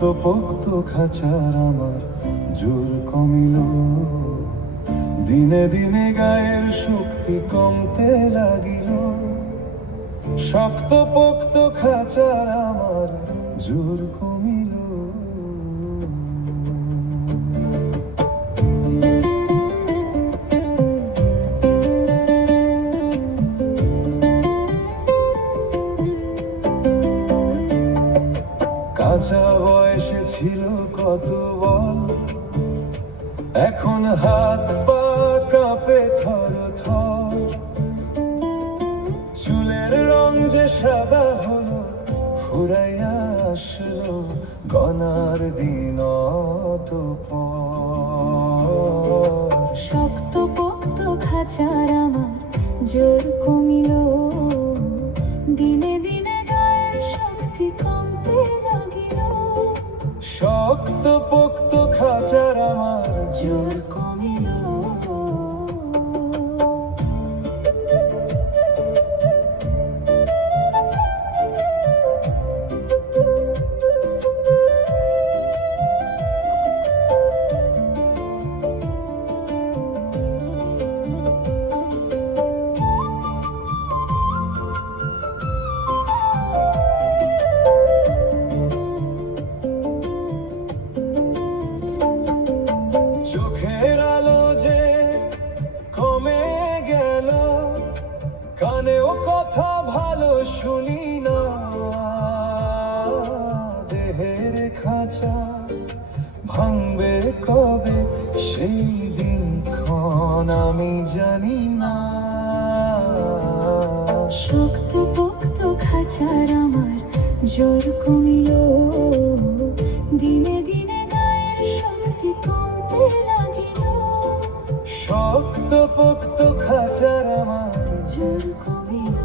শক্ত পোক্ত খাঁচার আমার জোর কমিল, দিনে দিনে গায়ের শক্তি কমতে লাগিল। শক্ত পোক্ত খাঁচার আমার জোর কমিল। কাঁচা বয়সে ছিল কত বল, এখন হাত পা কাঁপে থর থর। চুলের রং যে সাদা হলো, ফুরাইয়া আসলো গনার দিন অতঃপর। শক্ত পোক্ত খাঁচার আমার জোর কমিল, দিনে দিনে গায়ের শক্তি কমতে লাগিল। শক্ত পোক্ত খাঁচার আমার জোর কমিল। চোখের আলো যে কমে গেল, কানেও কথা ভালো শুনি না। দেহের খাঁচা ভাঙবে কবে, সেই দিনক্ষণ আমি জানি না। শক্ত পোক্ত খাঁচার আমার জোর কমিল, দিনে দিনে গায়ের শক্তি কমতে লাগিল। শক্ত পোক্ত খাঁচার আমার জোর কমিল।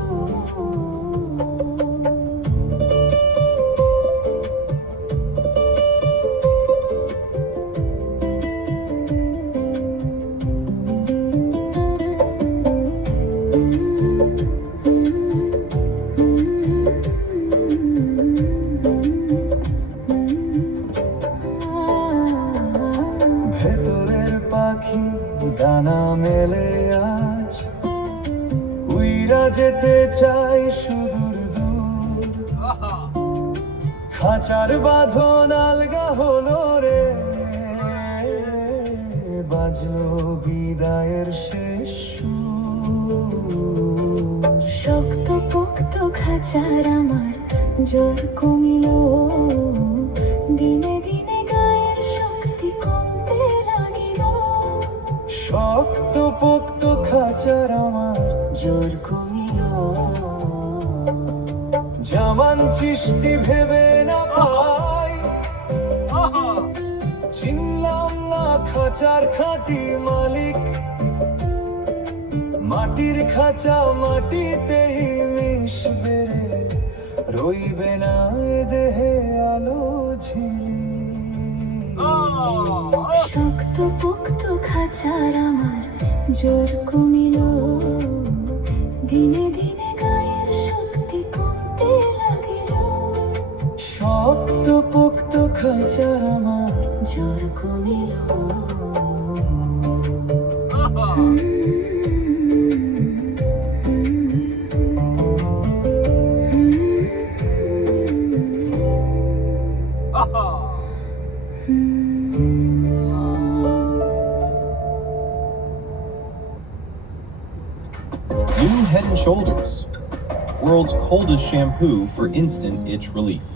ভেতরের পাখি ডানা মেলে আজ, উইরা যেতে চাই সুদূর দূর। খাঁচার বাঁধন আলগা হলো রে, বাজলো বিদায়ের শেষ সুর। শক্ত পোক্ত খাঁচার আমার জোর কমিল, দিনে দিনে গায়ের শক্তি কমতে লাগিল। শক্ত পোক্ত খাঁচার আমার জোর কমিল। জামান চিশতি ভেবে না পাই, চিনলাম না খাঁচার খাঁটি মালিক। মাটির খাঁচা মাটিতেই মিশবে রে, রইবে না এ দেহে আলো ঝিলিক। শক্ত পোক্ত খাঁচার আমার জোর কমিল, দিনে দিনে গায়ের শক্তি কমতে লাগিল। শক্ত পোক্ত খাঁচার আমার জোর কমিল। New Head & Shoulders, world's coldest shampoo for instant itch relief.